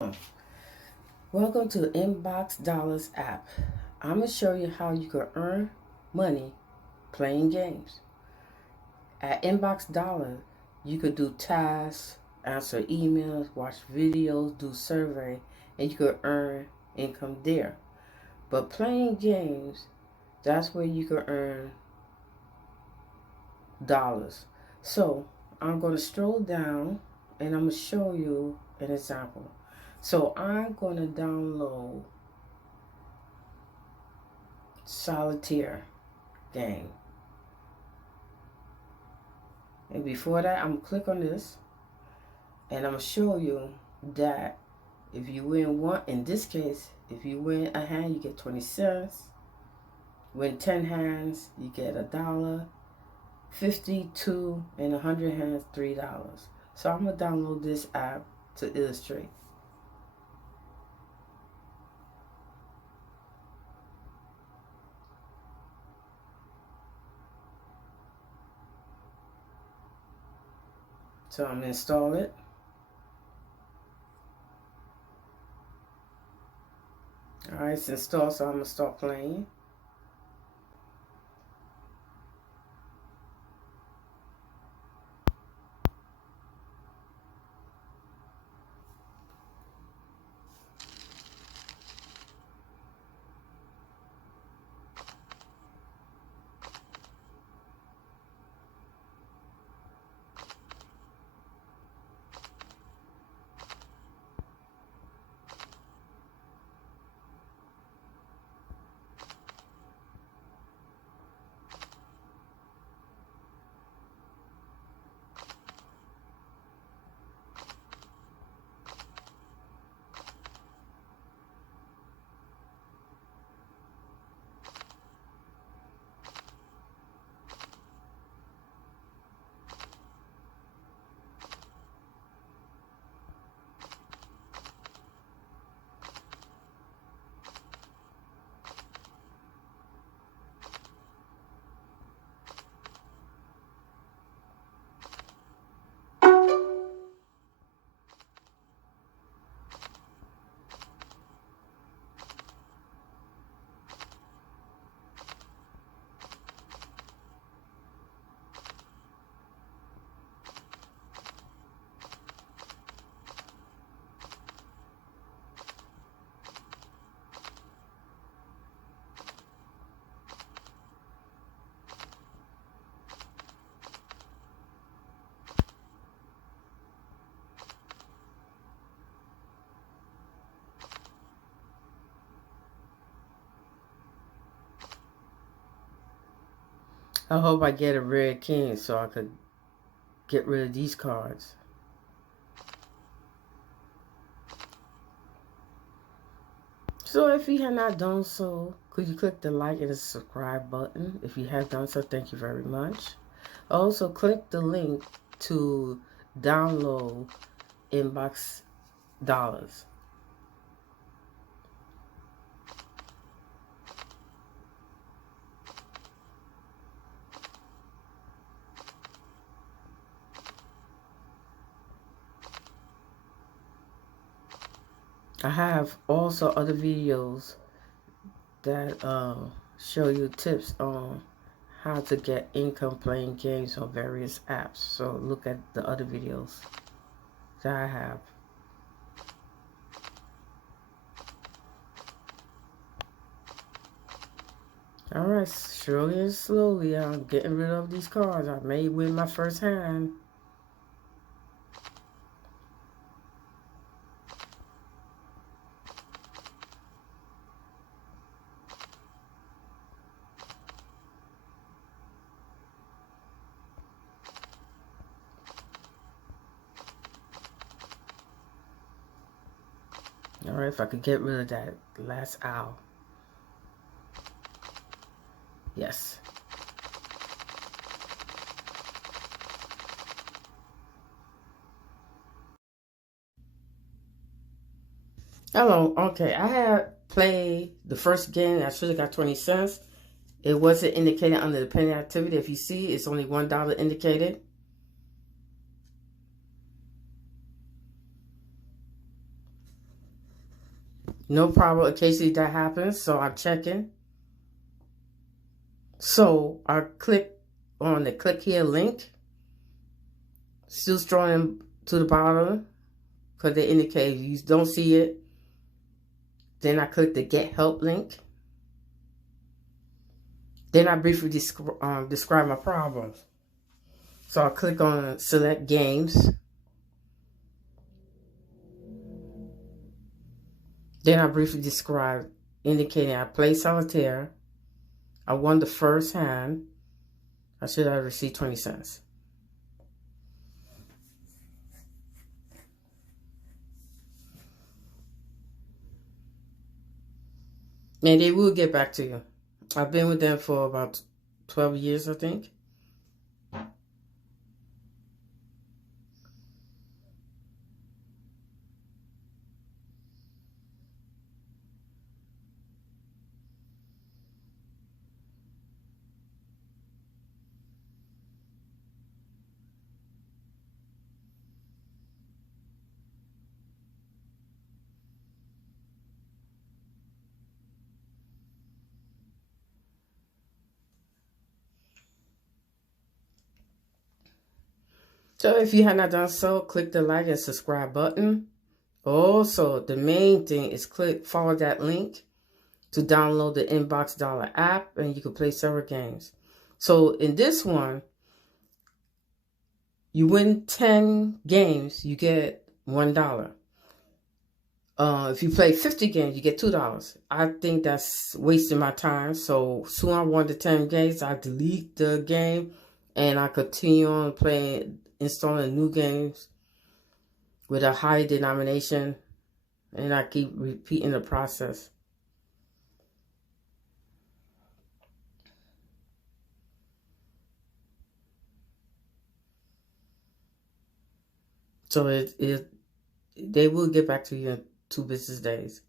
Welcome to InboxDollars app. I'm going to show you how you can earn money playing games. At InboxDollars, you could do tasks, answer emails, watch videos, do survey, and you could earn income there. But playing games, that's where you can earn dollars. So I'm going to stroll down and I'm going to show you an example. So I'm going to download Solitaire game. And before that, I'm going to click on this and I'm going to show you that if you win one, in this case, if you win a hand, you get 20 cents. Win 10 hands, you get $1. 52 and 100 hands, $3. So I'm going to download this app to illustrate. So I'm going to install it. Alright, it's installed, so I'm going to start playing. I hope I get a rare king so I could get rid of these cards. So if you have not done so, could you click the like and the subscribe button? If you have done so, thank you very much. Also, click the link to download InboxDollars. I have also other videos that show you tips on how to get income playing games on various apps. So look at the other videos that I have. Alright, slowly and slowly I'm getting rid of these cards. I may win my first hand. Alright, if I could get rid of that last owl. Yes. Hello, okay, I had played the first game. I should have got 20 cents. It wasn't indicated under the pending activity. If you see, it's only $1 indicated. No problem. Occasionally that happens, so I'm checking. So I click on the click here link. Still scrolling to the bottom because they indicate if you don't see it. Then I click the get help link. Then I briefly describe my problems. So I click on select games. Then I briefly describe, indicating I play Solitaire. I won the first hand. I should have received 20 cents. And they will get back to you. I've been with them for about 12 years, I think. So if you have not done so, click the like and subscribe button. Also, the main thing is follow that link to download the InboxDollar app, and you can play several games. So in this one, you win 10 games, you get $1. If you play 50 games, you get $2. I think that's wasting my time. So soon I won the 10 games, I delete the game and I continue on playing, installing new games with a high denomination, and I keep repeating the process. So they will get back to you in 2 business days.